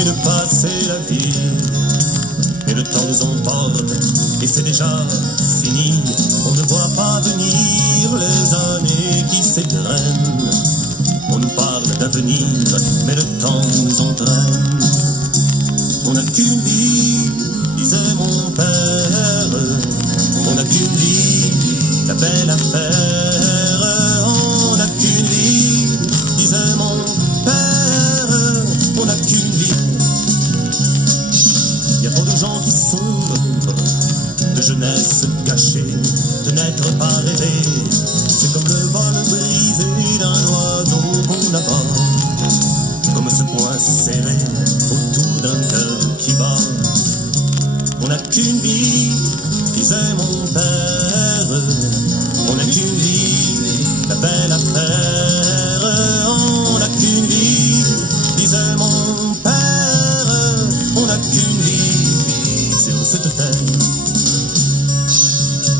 et de passer la vie. Mais le temps nous emporte et c'est déjà fini. On ne voit pas venir les années qui s'égrènent. On nous parle d'avenir, mais le temps nous entraîne. On n'a qu'une vie, disait mon père. On n'a qu'une vie, la belle affaire. On n'a qu'une vie, disait mon père. On n'a qu'une vie. Il y a trop de gens qui sombrent, de jeunesse gâchée, de n'être pas rêvé. C'est comme le vol brisé d'un oiseau qu'on aborde, comme ce poing serré autour d'un cœur qui bat. On n'a qu'une vie, disait mon père. On n'a qu'une vie, la belle affaire. On n'a qu'une vie, disait mon père. On n'a qu'une vie sur cette terre.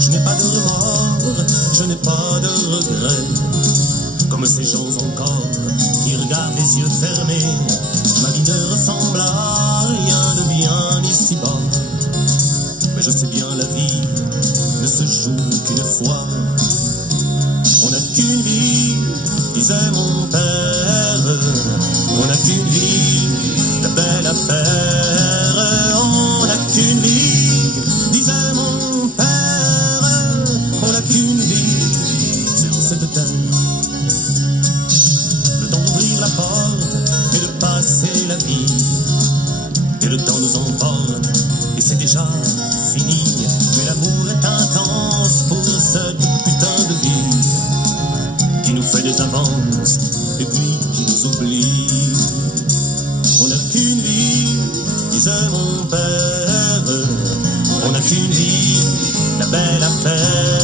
Je n'ai pas de remords, je n'ai pas de regrets, comme ces gens encore qui regardent les yeux fermés. Ma vie ne ressemble à rien de bien ici-bas, mais je sais bien la vie ne se joue qu'une fois. On n'a qu'une vie, disait mon père. On n'a qu'une vie, la belle affaire. On n'a qu'une vie, disait mon père. On n'a qu'une vie sur cette terre. Le temps d'ouvrir la porte et de passer la vie. Et le temps nous emporte et c'est déjà fini. Mais l'amour est intense pour cette putain de vie qui nous fait des avances et puis qui nous oublie. On n'a qu'une vie, disait mon père. On n'a qu'une vie, la belle affaire.